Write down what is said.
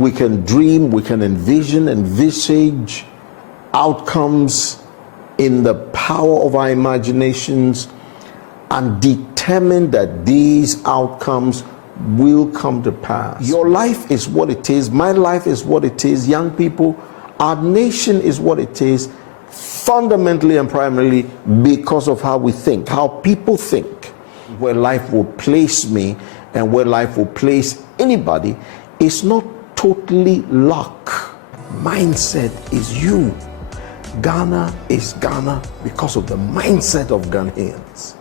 We can dream, we can envisage outcomes in the power of our imaginations and determine that these outcomes will come to pass. Your life is what it is, my life is what it is, young people, our nation is what it is, fundamentally and primarily because of how we think, how people think. Where life will place me and where life will place anybody is not totally luck. Mindset is you. Ghana is Ghana because of the mindset of Ghanaians.